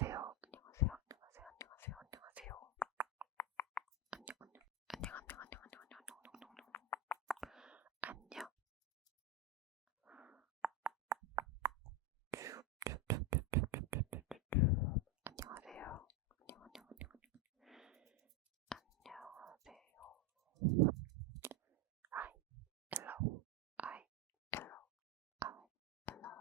안녕하세요. 안녕하세요. 안녕하세요. 안녕하세요. 안녕하세요. 안녕. 안녕. 안녕. 안녕. 안녕. 안녕. 안녕. 안녕. 안녕하세요. 안녕. 안녕. 안녕. 안녕하세요. Hi. Hello. Hi. Hello. Hi. Hello.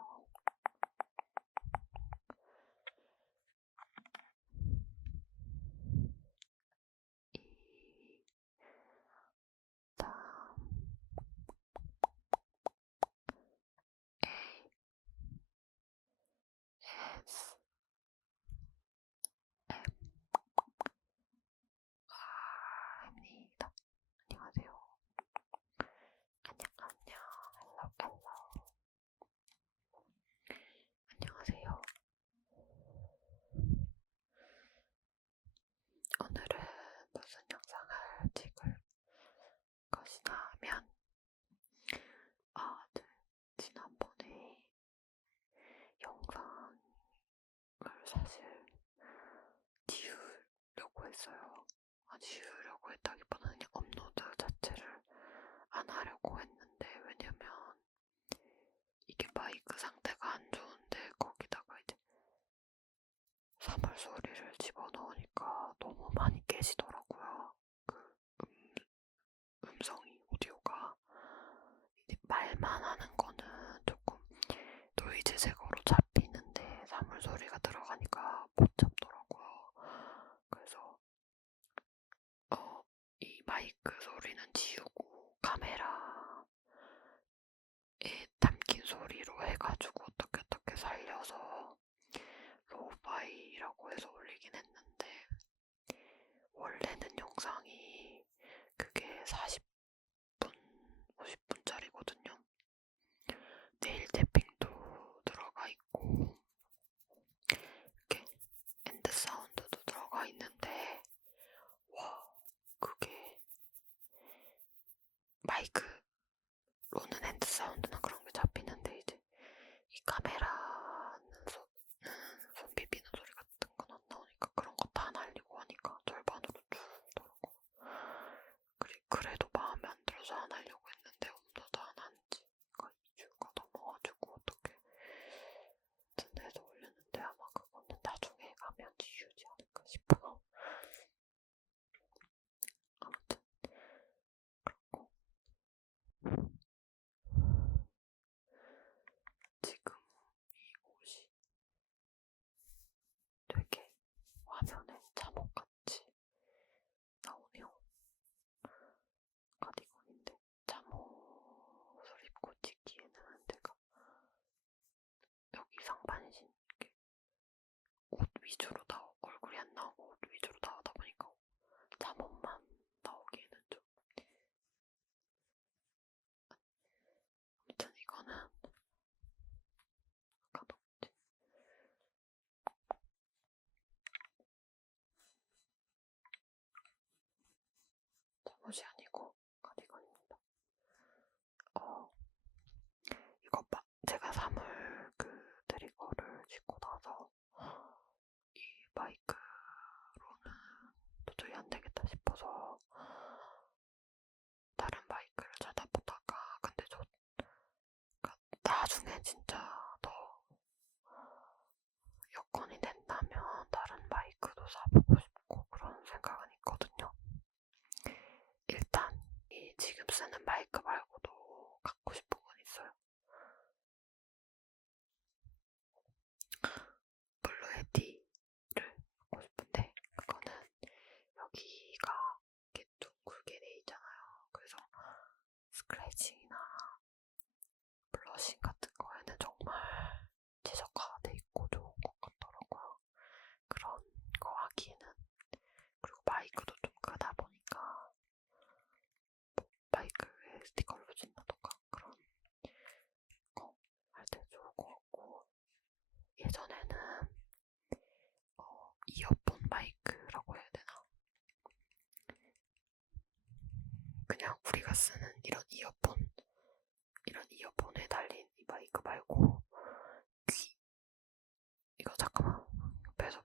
입니다. 안녕하세요. 안녕. Hello. 안녕하세요. 오늘은 무슨 영상을 찍을 것이냐 하면 지난번에 영상을 사실 지우려고 했어요. 지우려고 했다기보다는 그냥 업로드 자체를 안 하려고 했는데, 왜냐면 이게 마이크 상태가 안 좋은데 거기다가 이제 사물 소리를 집어넣으니까 너무 많이 깨지더라고요. 그 음성이, 오디오가. 이제 말만 하는 거는 조금 노이즈 제거로 잡히는데 사물 소리가 들어가니까 못 잡더라고요. 그래서 이 마이크 소리는 지우고 카메라에 담긴 소리로 해가지고 어떻게 살려서 로우파이라고 해서 올리긴 했는데, 원래는 영상이 그게 40분, 50분짜리거든요. 네일 탭핑도 들어가 있고 이렇게 엔드 사운드도 들어가 있는데, 와, 그게 마이크로는 엔드 사운드나 그런 게 잡히는데 이제 이 카메라는 손 비비는 소리 같은 건 안 나오니까 그런 거 다 날리고 하니까 절반으로 줄더라고. 그래도 마음에 안 들어서 안 하려고 했는데 업로드 안 한 지가 2주가 넘어가지고 어떻게 해서 올렸는데, 아마 그거는 나중에 가면 지우지 않을까 싶어요. 아무튼 그렇고, 지금 이 옷이 되게 화면에 잠옷같이 나오네요. 가디건인데 잠옷을 입고 찍기에는 내가 여기 상반신 이렇게 옷 위주로 얼굴이 안 나오고 옷 위주로 나오다 보니까 잠옷만 나오기에는 좀. 아무튼 이거는 잠옷이 아니고 가디건입니다. 이거 제가 사물 드리거를 신고 나서 이 마이크로는 도저히 안 되겠다 싶어서 다른 마이크를 찾아보다가, 근데 나중에 진짜 더 여건이 된다면 다른 마이크도 사보고 싶고 그런 생각은 있거든요. 일단 이 지금 쓰는 마이크 말고도 갖고 싶은 건 있어요. 블루 에디를 갖고 싶은데, 그거는 여기가 이렇게 둥글게 돼 있잖아요. 그래서 스크래칭이나 블러싱 같은 거에는 정말 최적화돼 있고 좋은 것 같더라고요. 그런 거 하기에는. 그리고 마이크도 좀 크다 보니까 마이크에 스티커를 붙인다던가 그런 거 할 때 좋을 것 같고, 예전에는 이어폰 마이크라고 해야 되나? 그냥 우리가 쓰는 이런 이어폰에 달린 이 마이크 말고 이거 잠깐만, 옆에서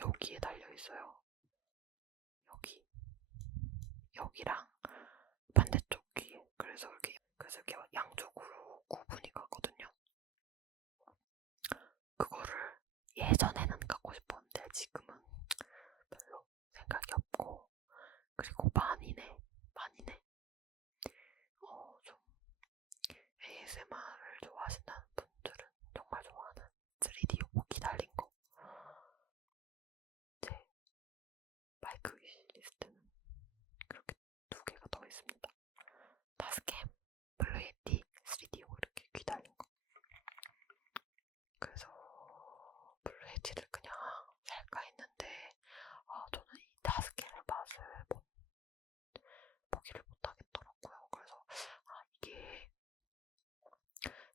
여기에 달려있어요. 여기랑 반대쪽 귀에. 그래서 이렇게 양쪽으로 구분이 가거든요. 그거를 예전에는 갖고 싶었는데 지금은 별로 생각이 없고, 그리고 많이네. 좀 ASMR을 좋아하신다는 분들은 정말 좋아하는 3D 요목이 달린 거. 제 마이크 위시리스트는 그렇게 2개가 더 있습니다. 타스캠, 블루예티, 3D 요 이렇게 귀 달린 거. 그래서 블루예티를 그냥 살까 했는데 저는 이 타스캠의 맛을 포기를 못하겠더라고요. 그래서 이게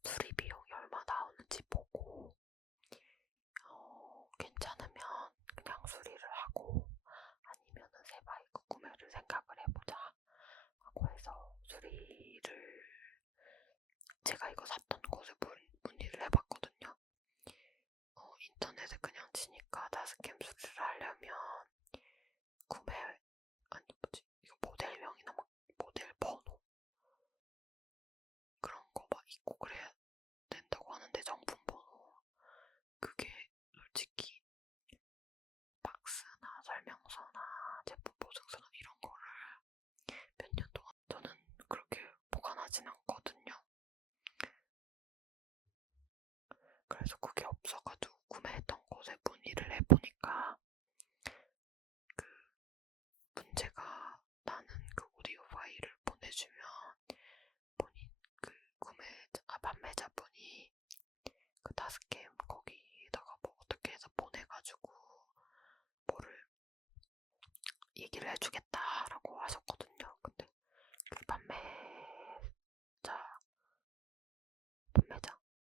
수리 비용이 얼마 나오는지 보고 괜찮으면 그냥 수리를 하고, 아니면은 새 마이크 구매를 생각을 해보자 하고 해서 수리를, 제가 이거 샀던 곳에 문의를 해봤거든요. 인터넷에 그냥 치니까 타스캠 수리를 하려면 이거 모델명이나 막 모델 번호 그런 거 막 있고 그래야 된다고 하는데, 정품 번호 그게 솔직히 박스나 설명서나 제품 보증서나 이런 거를 몇 년 동안 저는 그렇게 보관하진 않거든요. 그래서 그게 없어가지고 구매했던 곳에 문의를 해보니까 그 문제가 나는 그 오디오 파일을 보내주면 본인 판매자분이 그 타스캠 거기다가 뭐 어떻게 해서 보내가지고 뭐를 얘기를 해주겠다라고 하셨거든요. 근데 그 판매자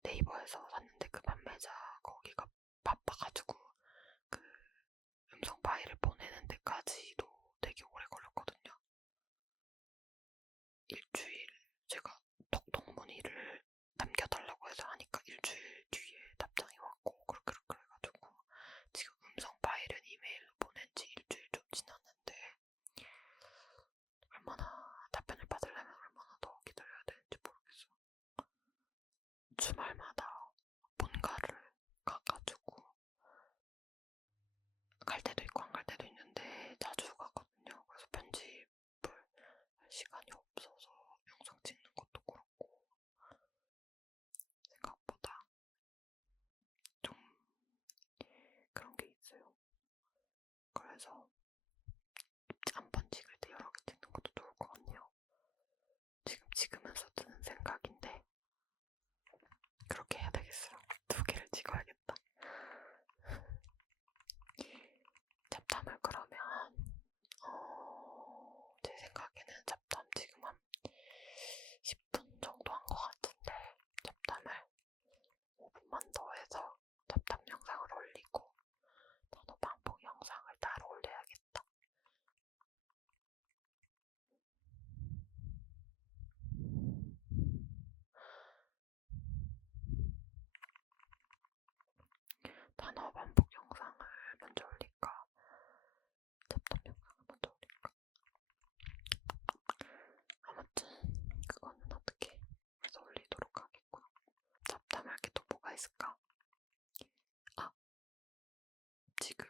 네이버에서 샀는데 그 판매자 거기가 바빠가지고 그 음성 파일을 보내는 데까지도 되게 오래 걸렸거든요. 일주일, 제가 톡톡 문의를 남겨달라고 해서 하니까 일주일 뒤에 답장이 왔고, 그렇게 해가지고 지금 음성 파일은 이메일로 보낸 지 일주일 좀 지났는데, 답변을 받으려면 얼마나 더 기다려야 되는지 모르겠어요. 주말마다 본가를 가가지고, 갈 때도 있고 안 갈 때도 있는데 자주 가거든요. 그래서 편집을 할 시간이 없어서 영상 찍는 것도 그렇고 생각보다 좀 그런 게 있어요. 그래서 한 번 찍을 때 여러 개 찍는 것도 좋을 것 같네요. 지금 찍으면서 드는 생각인데 그렇게 해야 되겠어요. 2개를 찍어야겠다. 잡담을 그러면 제 생각에는 잡담 지금 한 10분 정도 한 것 같은데, 잡담을 5분만 더 해서 잡담 영상을 올리고 단어 반복 영상을 따로 올려야겠다. 단어 반복 영상을 먼저 올릴까? 잡담 영상을 먼저 올릴까? 아무튼 그거는 어떻게 해서 올리도록 하겠고요. 잡담할 게 또 뭐가 있을까? 지금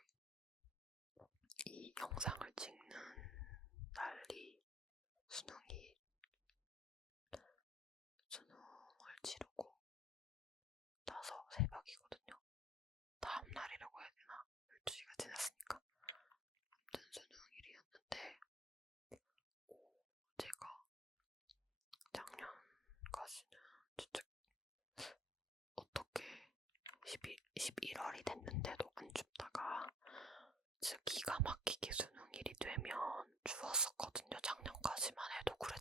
이 영상을 찍는 날이 수능을 치르고 나서 새벽이거든요. 다음 날이라고 해야 되나? 12시가 지났으니까. 아무튼 수능일이었는데, 제가 작년까지는 진짜 어떻게 11월이 됐는데도 안 춥다가 진짜 기가 막히게 수능일이 되면 추웠었거든요. 작년까지만 해도 그랬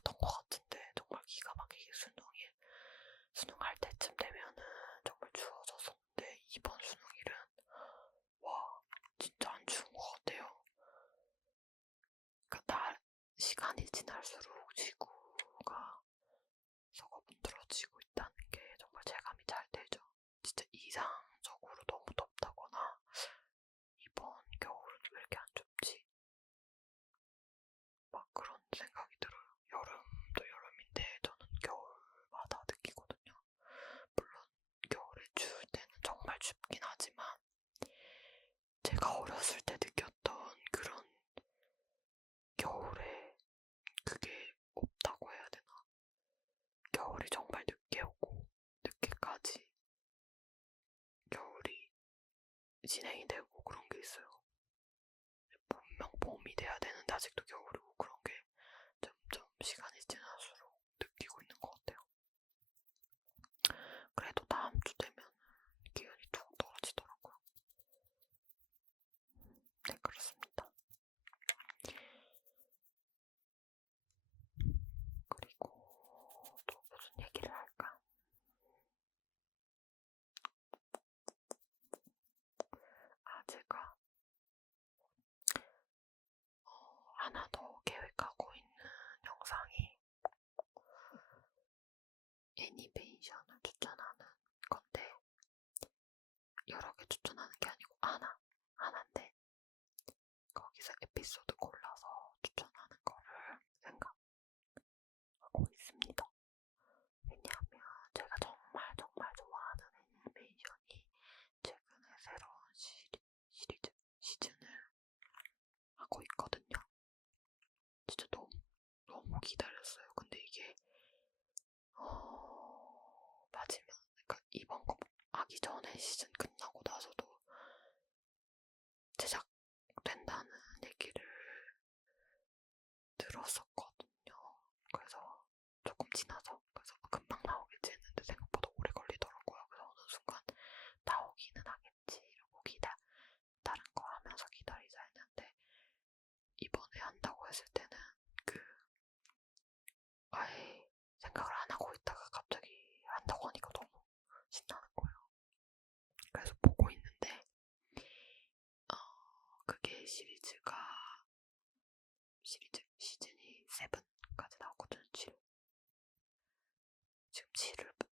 진행이 되고 그런 게 있어요. 분명 봄이 돼야 되는데 아직도 겨울이고 그런 게 점점 시간이 지날수록 느끼고 있는 것 같아요. 그래도 다음 주 되면 기온이 툭 떨어지더라고요. 네, 그렇습니다. 그리고 또 무슨 얘기를 할까? 제가 하나 더 계획하고 있는 영상이 애니메이션을 추천하는 건데, 여러 개 추천하는 게 아니고 하나인데 거기서 에피소드 골라서 추천하는 거를 생각하고 있습니다. 왜냐하면 제가 정말 좋아하는 애니메이션이 최근에 새로운 시즌을 하고 있거든요. 진짜 너무 기다렸어요. 근데 이게 마지막, 그러니까 이번 거 하기 전에 시즌 끝나고 나서도 제작된다는 얘기를 들었었거든요. 그래서 조금 지나서, 그래서 금방 나오겠지 했는데 생각보다 오래 걸리더라고요. 그래서 어느 순간 나오기는 하겠지 이러고 다른 거 하면서 기다리자 했는데, 이번에 한다고 했을 때는 아예 생각을 안 하고 있다가 갑자기 한다고 하니까 너무 신나는 거예요. 그래서 보고 있는데, 그게 시즌이 7까지 나왔거든요. 7. 지금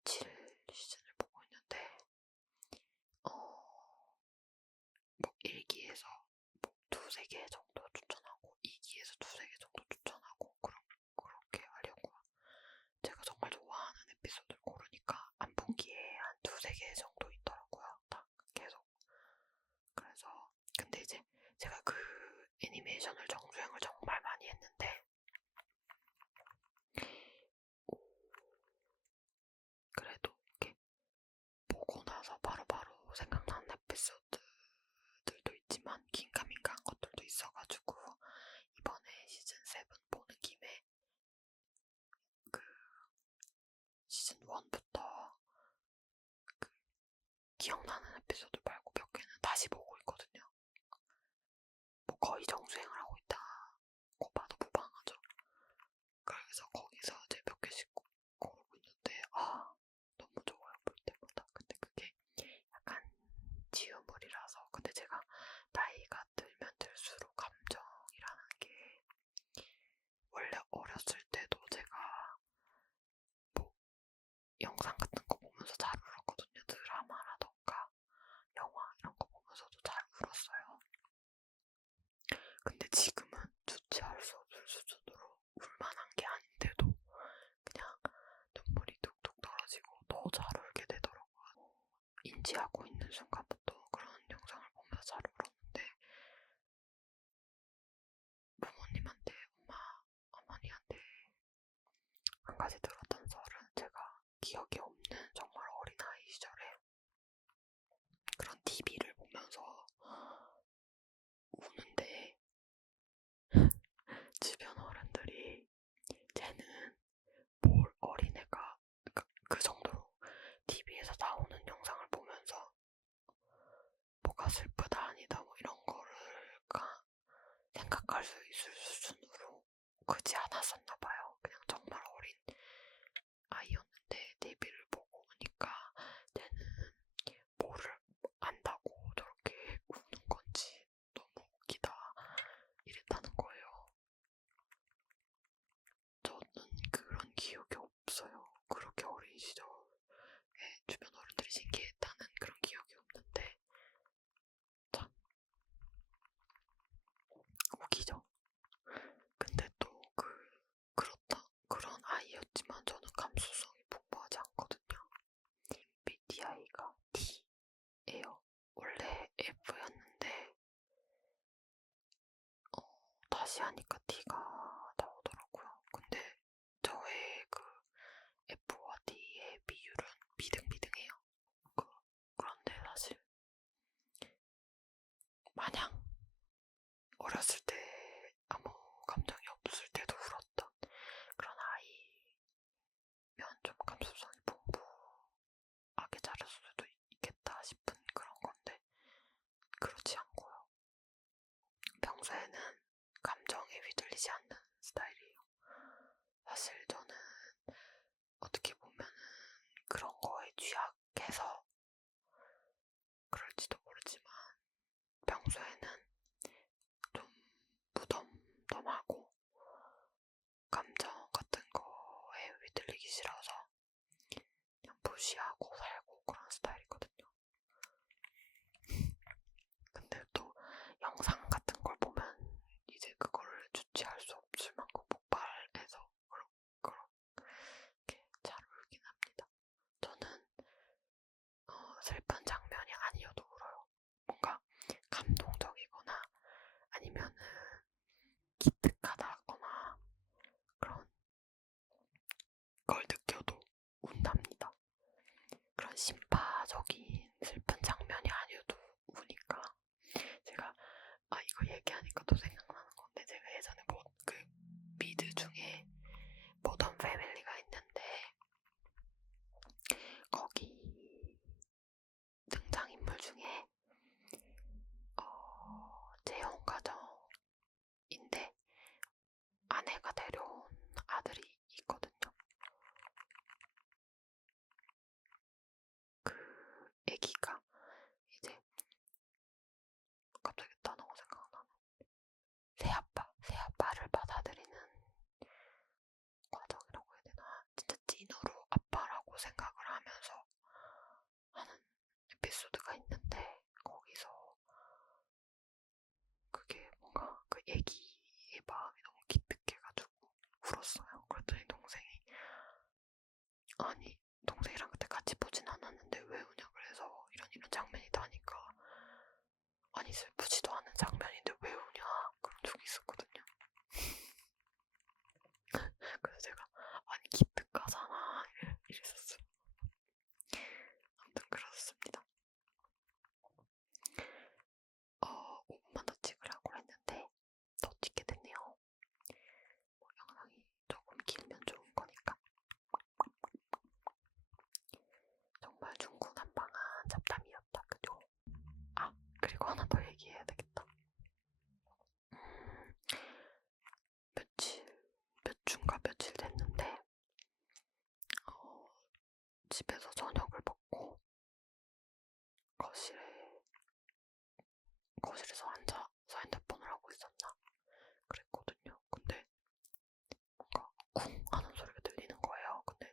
7 시즌을 보고 있는데, 뭐 1기에서 뭐 2~3개 정도 추천하고 2기에서 2~3개 정도 추천하고 그렇게 하려고요. 제가 정말 좋아하는 에피소드를 고르니까 안 본 기에 한 2~3개 정도 있더라고요. 딱 계속. 그래서 근데 이제 제가 그 애니메이션을 정주행을 정말 많이 했는데, 그래도 이렇게 보고 나서 바로바로 생각나는 에피소드들도 있지만 긴가민가한 것들도 있어가지고 이번에 시즌 7 보는 김에 그 시즌 1부터 그 기억나는 에피소드 말고 몇 개는 다시 보고 있거든요. 뭐 거의 정주행을 하고 있다고 봐도 무방하죠. 그래서 거기서 이제 몇 개씩 고르고 있는데 너무 좋아요, 볼 때마다. 근데 그게 약간 지우물이라서. 근데 제가 나이가 들면 들수록 감정이라는 게, 원래 어렸을 때도 제가 뭐 영상 같은 거 보면서 잘 울었거든요. 드라마라던가 영화 이런 거 보면서도 잘 울었어요. 근데 지금은 주체할 수 없을 수준으로 울만한 게 아닌데도 그냥 눈물이 뚝뚝 떨어지고 더 잘 울게 되더라고요. 인지하고 있는 순간부터 그런 영상을 보면서 잘 울었는데, 부모님한테, 어머니한테 한 가지 들었던 썰은, 제가 기억이 없는 정말 어린아이 시절에 그런 TV를 보면서 우는데 주변 어른들이 쟤는 뭘 어린애가, 그러니까 그 정도로 TV에서 나오는 영상을 보면서 뭐가 슬프다 아니다 뭐 이런 거를 생각할 수 있을 수준으로 크지 않았었나 봐요. 그냥 정말 어린 아이였는데 TV를 보고 오니까 쟤는 뭐를 안다고 저렇게 우는 건지 너무 웃기다 이랬다는 거예요. 저는 그런 기억이 없어요. 그렇게 어린 시절에 주변 어른들이 신기했다는 그런 기억이 없는데 참 웃기죠. 근데 또 그렇 슬픈 장면이 아니어도 우니까. 제가 이거 얘기하니까 또 생각나는 건데, 제가 예전에 그 미드 중에 모던 패밀리가 있는데 거기 등장인물 중에 재혼 가정인데 아내가 데려온 아들이 있거든요. 그 애기가 이제 갑자기 단어가 생각나네. 새아빠를 받아들이는 과정이라고 해야 되나? 진짜 찐으로 아빠라고 생각을 하면서 하는 에피소드가 있는데, 거기서 그게 뭔가 그 애기의 마음이 너무 기특해가지고 울었어요. 그랬더니 동생이랑 그때 같이 보진 않았는데 왜 우냐 그래서 이런 장면이다 하니까, 아니 슬프지도 않은 장면인데 왜 우냐 그런 적이 있었거든요. 그래서 제가 아니 기특하잖아 이랬었어요. 아무튼 그렇습니다. 5분만 더 찍으려고 했는데 더 찍게 됐네요. 영상이 조금 길면 좋은 거니까. 정말 중구난방한 잡담이었다, 그죠? 그리고 하나 더 얘기해야 되겠다. 몇 주인가 며칠 됐는데 집에서 저녁을 먹고 거실에서 앉아서 핸드폰을 하고 있었나 그랬거든요. 근데 뭔가 쿵 하는 소리가 들리는 거예요. 근데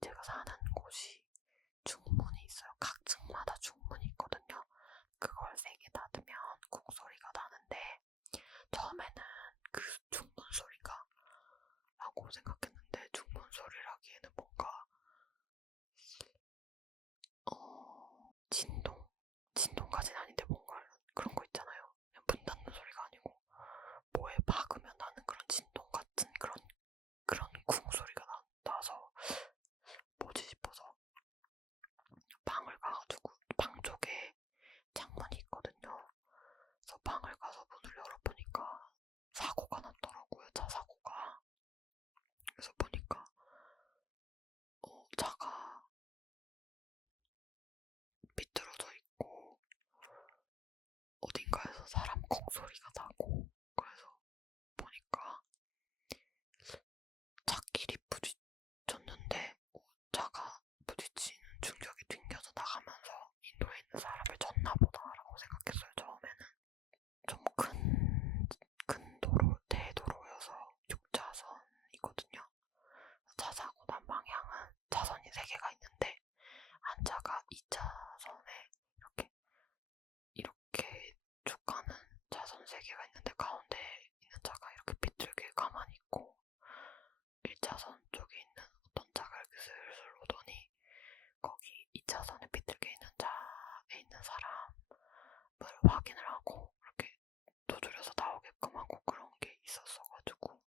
제가 사는 곳이 중문이 있어요. 각 층마다 중문이 있거든요. 그걸 3개 닫으면 쿵 소리가 나는데, 처음에는 그 중문 소리가 라고 생각했는데, 중문 소리라기에는 뭔가 진동까지는 아닌데 뭔가 그런 거 있잖아요. 그냥 문 닫는 소리가 아니고 뭐에 박으면 나는 그런 진동 같은 그런 쿵 소리가 나서 뭐지 싶어서 방을 가가지고, 방 쪽에 창문이 있거든요. 그래서 방을 가서 문을 열어보니까 사고가 났더라고요. 차 사고가. 그래서 보니까 차가 비뚤어져 있고 어딘가에서 사람 곡소리가 나고, 그래서 보니까 차끼리 부딪혔는데 차가 부딪히는 충격이 튕겨져 나가면서 인도에 있는 사람을 쳤나 보다라고 생각했어요, 처음에는. 좀 큰 대도로여서 6차선이거든요. 차 사고 난 방향은 차선이 3개가 있는데 한 차가 2차선에 이렇게 쭉 가는 차선 3개가 있는데 가운데 있는 차가 이렇게 비뚤게 가만히 있고, 1차선 쪽에 있는 어떤 차가 이렇게 슬슬 오더니 거기 2차선에 비뚤게 있는 차에 있는 사람을 확인을 하고 이렇게 두드려서 나오게끔 하고 그런 게 있었어가지고.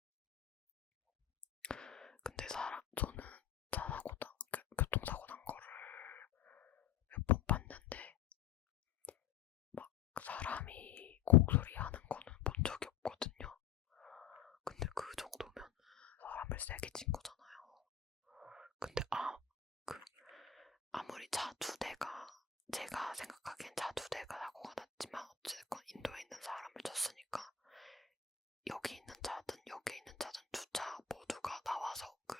근데 저는 교통사고 난 거를 몇 번 봤는데 막 사람이 곡소리 하는 거는 본 적이 없거든요. 근데 그 정도면 사람을 세게 친 거잖아요. 근데 아무리 차 2대가, 제가 생각하기엔 차 2대가 사고가 났지만 어쨌건 인도에 있는 사람을 쳤으니까 여기 있는 차든 여기 있는 차든 2차 모두가 나와서 그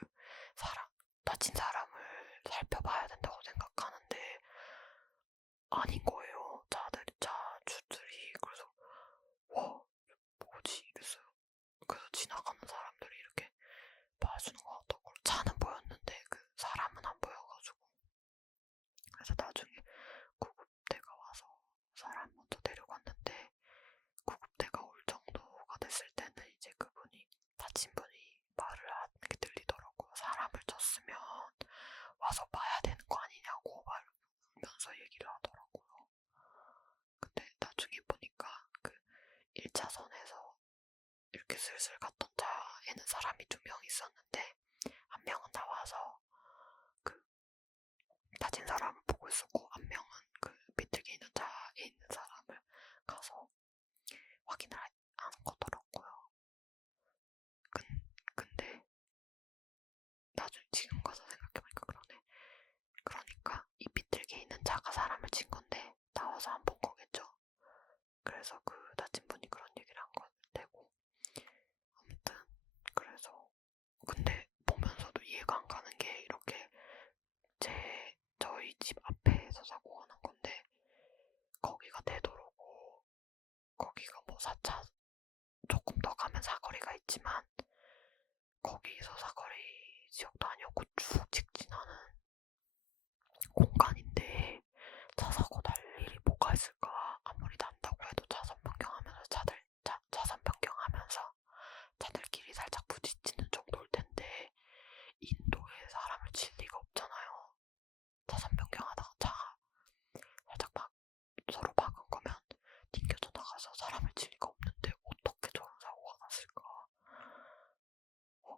다친 사람을 살펴봐야 된다고 생각하는데 아닌 거예요. 차주들이. 그래서 와 뭐지 이랬어요. 그래서 지나가는 사람들이 이렇게 봐주는 것 같다고. 차는 보였는데 그 사람은 안 보여가지고. 그래서 나중에 구급대가 와서 사람 먼저 데려갔는데, 구급대가 올 정도가 됐을 때는 이제 다친 분이 말을 하는 게 들리더라고요. 사람을 쳤으면 와서 봐야 되는 거 아니냐고 말하면서 얘기를 하더라고요. 근데 나중에 보니까 1차선에서 이렇게 슬슬 갔던 차에는 사람이 2명 있었는데 한 명은 나와서 다친 사람을 보고 4차 조금 더 가면 사거리가 있지만 거기서 사거리 지역도 아니었고 쭉 직진하는 공간인데 차 사고 날 일이 뭐가 있을까? 아무리 난다고 해도 차선 변경하면서 차선 변경하면서 차들끼리 살짝 부딪히는 정도일 텐데 인도에 사람을 칠 리가 없잖아요. 차선 변경하다가 차가 살짝 서로 박은 거면 튕겨져 나가서 사람을 칠 리가 없는데 어떻게 저런 사고가 났을까?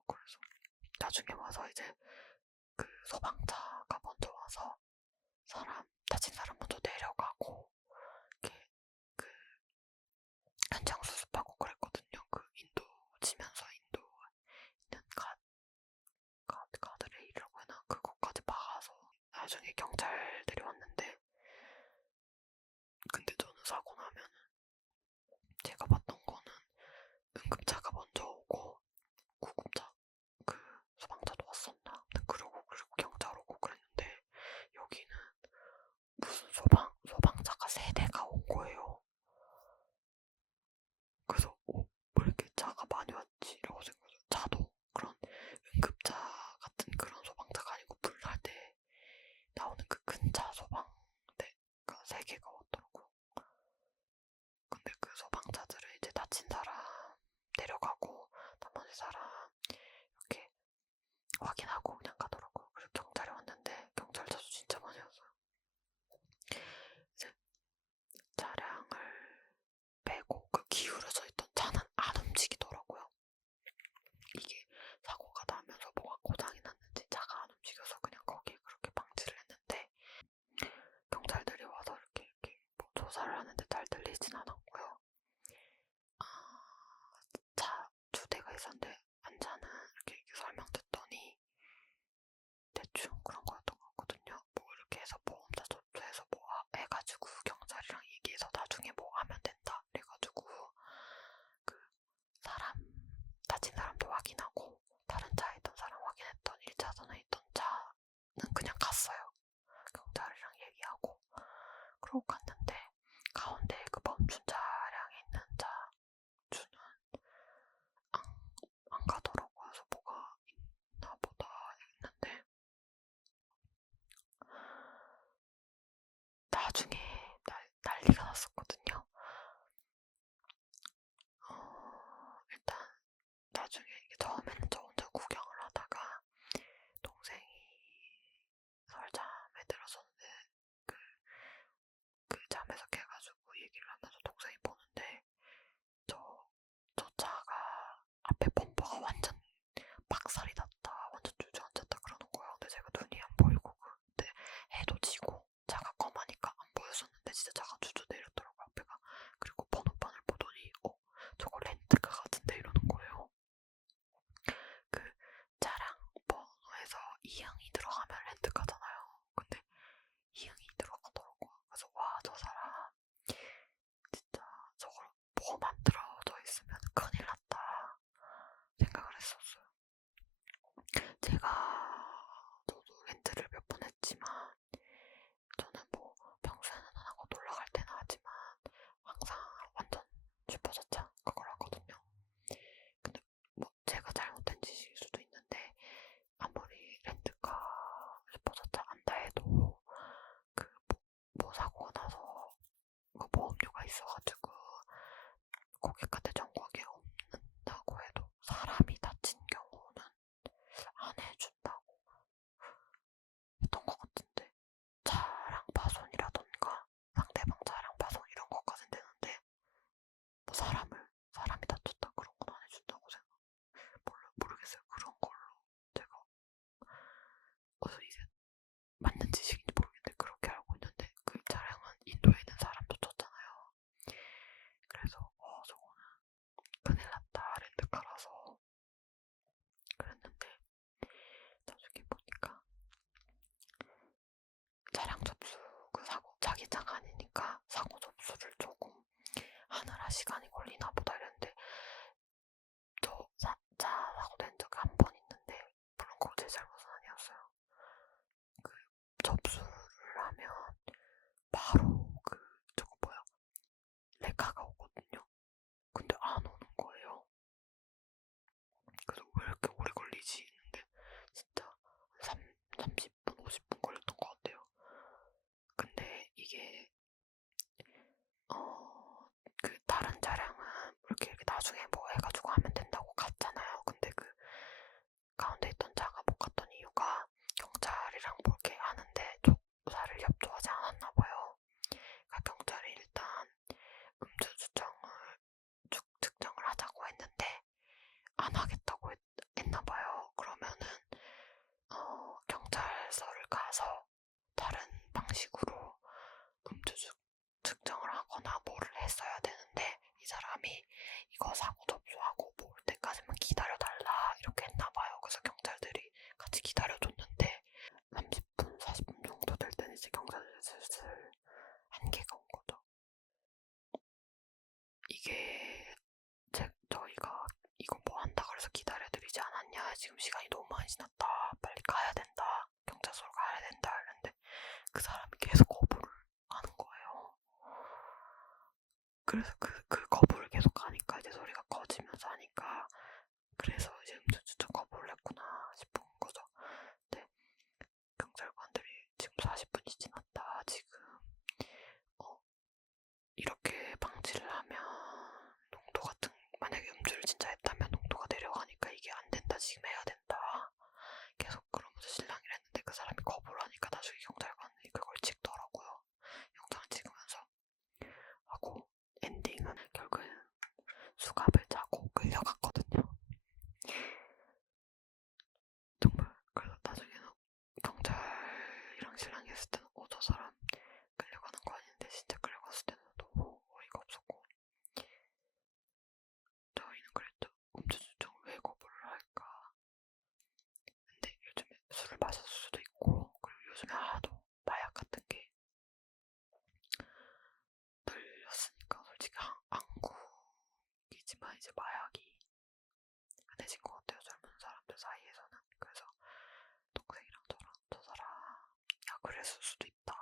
그래서 나중에 와서 이제 그 소방차가 먼저 와서 다친 사람 먼저 내려가고 이렇게 그 현장 수습하고 그랬거든요. 그 인도 치면서 인도 있는 가드레일이라고 해나 그것까지 박아서 나중에 경찰들이 왔는데 근데 저는 사고 나면은 제가 봤던 거는 응급차가 먼저 오고 구급차 그 소방차도 왔었나? 그리고 경찰 오고 그랬는데 여기는 무슨 소방차가 3대가 온 거예요. 그래서 왜 이렇게 차가 많이 왔지? 라고 생각해서 차도 그런 응급차 같은 그런 소방차가 아니고 불날 때 나오는 그 큰 차 소방대가 3개가 왔더라고요. 근데 그 소방차들은 이제 다친 사람 내려가고 나머지 사람 이렇게 확인하고 그냥 가더라고요. 그래서 경찰이 왔는데 경찰차도 진짜 많이 왔어요. 이제 차량을 빼고 그 기울어져 있던 차는 안 움직이더라고요. 이게 사고가 나면서 뭐가 고장이 났는지 차가 안 움직여서 그냥 거기에 그렇게 방치를 했는데 경찰들이 와서 이렇게 뭐 조사를 하는데 잘 들리진 않았고요. 차 2대가 있었는데 한 차는 이렇게 설명 듣더니 대충 그런 거였던 것 같거든요. 뭐 이렇게 해서 보험사 접수해서 뭐 해가지고 경찰이랑 얘기해서 나중에 뭐 하면 된다 그래가지고 그 다친 사람도 확인하고 다른 차에 있던 사람 확인했던 1차선에 있던 차는 그냥 갔어요. 경찰이랑 얘기하고 그러고 갔는데 가운데 그 멈춘 차량에 있는 차주는 안 가더라고요. 그래서 뭐가 있나 보다 했는데 나중에 난리가 났었거든요. 일단 나중에 처음에는 저 혼자 구경을 하다가 동생이 설잠에 들었었는데 그 잠에서 깨가지고 얘기를 하면서 동생이 보는데 저 차가 앞에 범퍼가 완전 박살이 났다, 완전 주저앉았다 그러는 거예요. 근데 제가 눈이 안 보이고 그때 해도 지고 차가 검하니까 안 보였었는데 진짜 차가 주저 내렸더라고요 앞에가. 그리고 번호판을 보더니 저거 렌트카 같은데 이러는 거예요. 그 차량 번호에서 이응이 들어가면 렌트카잖아요. 근데 이응이 들어가더라고요. 그래서 와, 저 사람 진짜 저걸 보험 안 들어져 있으면 큰일 났다 생각을 했었어요. 저도 렌트를 몇 번 했지만 저는 뭐 평소에는 안 하고 놀러 갈 때는 하지만 항상 완전 슈퍼차차 그걸 하거든요. 근데 뭐 제가 잘못된 지식일 수도 있는데 아무리 렌트카 슈퍼차차 안다 해도 그 뭐 사고가 나서 그 보험료가 있어가지고 고객한테 청구하기 없는다고 해도 사람이 다친 경우는 안 해준다고 했던 것 같은데, 차량 파손이라던가 상대방 차량 파손 이런 것까진 되는데 뭐 사람이 다쳤다 그런 건 안 해준다고 모르겠어요. 그런 걸로 제가 이제 맞는 지식인지 모르겠는데 그렇게 알고 있는데 그 차량은 인도에 있는 사람도 쳤잖아요. 그래서 저거는 큰일 났다 렌트카라서 그랬는데 나중에 보니까 차량 접수 그 사고 자기 차가 아니니까 사고 접수를 조금 하느라 시간이 걸리나 보다 이랬는데 차 사고 낸 적이 한 번 있는데 물론 그거 제 잘못은 아니었어요. 그 접수를 하면 바로 저거 뭐야 레카가 오거든요. 가운데 있던 차가 못 갔던 이유가 경찰이랑 뭐 이렇게 하는데 조사를 협조하지 않았나 봐요. 그러니까 경찰이 일단 음주 측정을 하자고 했는데 안 하겠다고 했나 봐요. 그러면은 경찰서를 가서 다른 방식으로 음주 측정을 하거나 뭐를 했어야 되는데 이 사람이 이거 사고 접수하고 뭐 올 때까지만 기다려달라 이렇게 했나 봐요. 그래서 경찰들이 같이 기다려줬는데 30분, 40분 정도 될 때는 이제 경찰들이 슬슬 한계가 온 거죠. 이게 저희가 이거 뭐 한다 그래서 기다려드리지 않았냐, 지금 시간이 너무 많이 지났다, 빨리 가야 된다, 경찰서로 가야 된다 이랬는데 그 사람이 계속 거부를 하는 거예요. 그래서 그 거부를 계속 하니까 이제 소리가 커지면서 하니까 그래서 이제 음주 측정 거부를 했구나 싶은 거죠. 근데 경찰관들이 지금 40분이 지났다, 지금 이렇게 방치를 하면 농도 같은, 만약에 음주를 진짜 했다면 농도가 내려가니까 이게 안 된다, 지금 해야 된다 계속 그러면서 실랑이를 했는데 그 사람이 거부를 하니까 나중에 경찰관이 그걸 찍더라고요. 영상을 찍으면서. 하고 엔딩은 결국엔 수갑을 차고 끌려갔거든요. 정말. 그래서 나중에는 경찰이랑 실랑이 했을 때는 저 사람 끌려가는 거 아닌데 진짜 끌려갔을 때는 너무 어이가 없었고, 저희는 그랬죠. 음주 측정을 왜 거부를 할까. 근데 요즘에 술을 마셨을 수도 있고, 그리고 요즘에 하도 마약 같은 게 늘렸으니까 솔직히 한국이지만 이제 마약이 흔해진 것 같아요, 젊은 사람들 사이에서는. 그래서 동생이랑 저랑 저 사람 약을 했을 수도 있다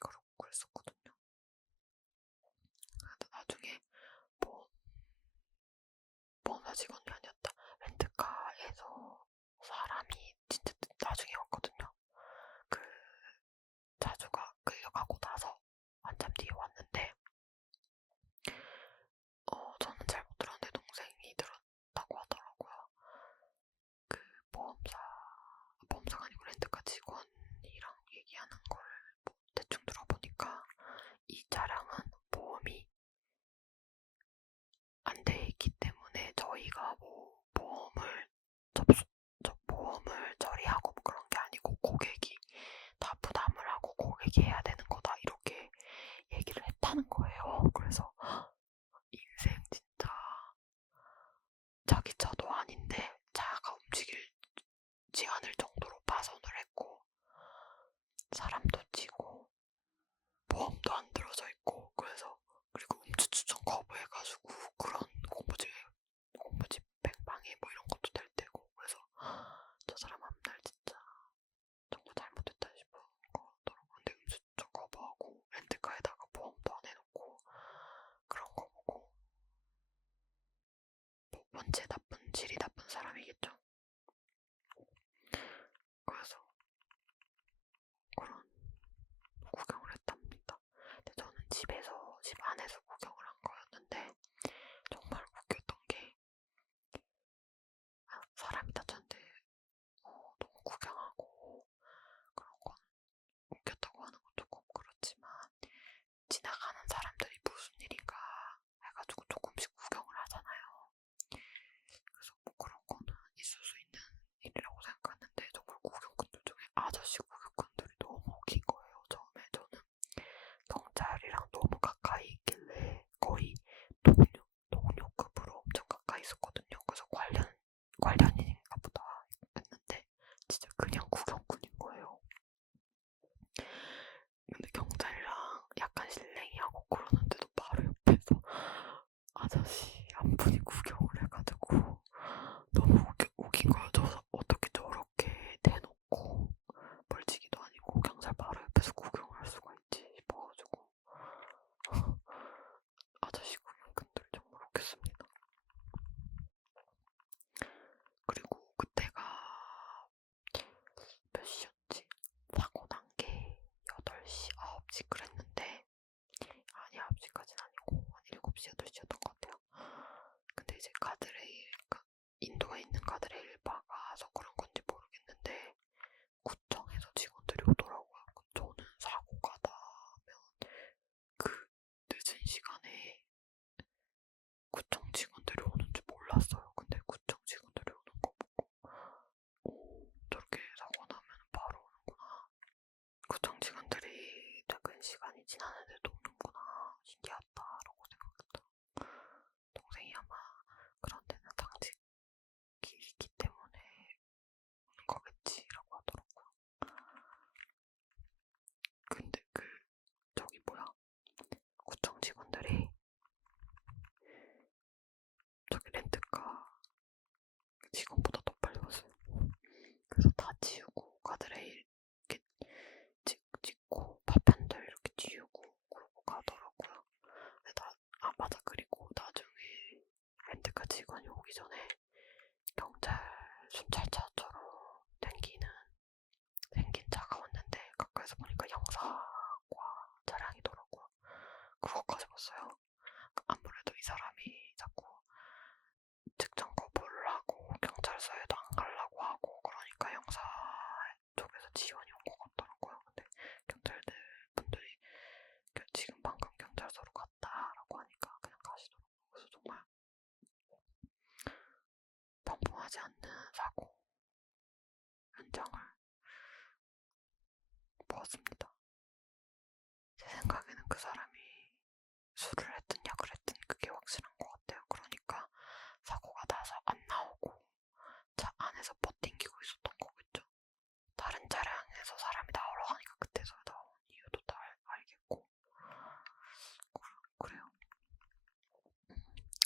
그러고 그랬었거든요. 근데 나중에 보험사 직원이 아니었다, 렌트카에서 사람이 진짜 나중에 왔거든요. 그 자주가 끌려가고 나서 한참 뒤에 왔는데 저는 잘 못 들었는데 동생이 들었다고 하더라고요. 그 보험사가 아니고 렌트카 직원이랑 얘기하는 걸 뭐 대충 들어보니까 이 차량은 보험이 안 돼 있기 때문에 저희가 뭐 보험을 처리하고 뭐 그런 게 아니고 고객이 다 부담을 하고 고객이 해야 되는 거다 이렇게 얘기를 했다는 거예요. 그래서 인생 진짜 자기 차도 아닌데 차가 움직이지 않을 정도로 파손을 했고 사람도 치고 보험도 안 들어져 있고, 그리고 음주 추천 거부해가지고 그런 공무집 뱅방해 뭐 이런 것도 될 테고, 그래서 저 사람 앞날 진짜 정말 잘못했다 싶은 거 같더라고요. 근데 음주 추천 지나는데도 오는구나. 신기하다라고 생각했다. 동생이 아마 그런 데는 당직이 있기 때문에 오는 거겠지라고 하더라고요. 근데 저기 뭐야, 구청 직원들이 저기 렌트카 직원보다 더 빨리 왔어요. 그래서 다 지우고 가드레일 이렇게 찍고 파편들 이렇게 지우고 그러고 가더라고요. 맞아. 그리고 나중에 렌트카 직원이 오기 전에 경찰 순찰차처럼 생긴 차가 왔는데 가까이서 보니까 형사과 차량이더라고요. 그거까지 봤어요. 아무래도 이 사람이 자꾸 측정 거부를 하고 경찰서에도 안 가려고 하고 그러니까 형사 쪽에서 지원이 온 것 같더라고요. 근데 경찰들 분들이 지금 방금 경찰서로 갔다라고 하니까 그냥 가시더라고요. 그래서 정말 평범하지 않는 사고 현장을 보았습니다. 제 생각에는 그 사람이 술을 했든 약을 했든 그게 확실한 것 같아요. 그러니까 사고가 나서 안 나오고 차 안에서 버팅기고 있었던 거겠죠. 다른 차량에서 사람이 나오러 가니까 그때서 나온 이유도 다 알겠고. 그래요.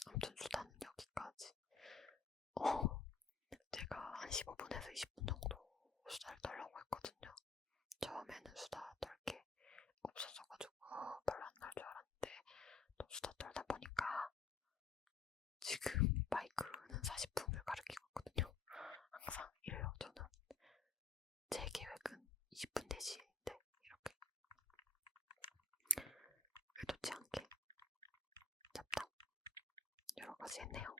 아무튼 수다는 여기까지. 제가 한 15분에서 20분 정도 수다를 떨려고 했거든요. 처음에는 수다 떨 게 없어져가지고 별로 안 날 줄 알았는데 또 수다 떨다 보니까 지금 마이크는 40분을 가리키고 있거든요. 항상 이래요. 저는 제 계획은 20분 대신인데 이렇게 의도치 않게 잡담 여러 가지 했네요.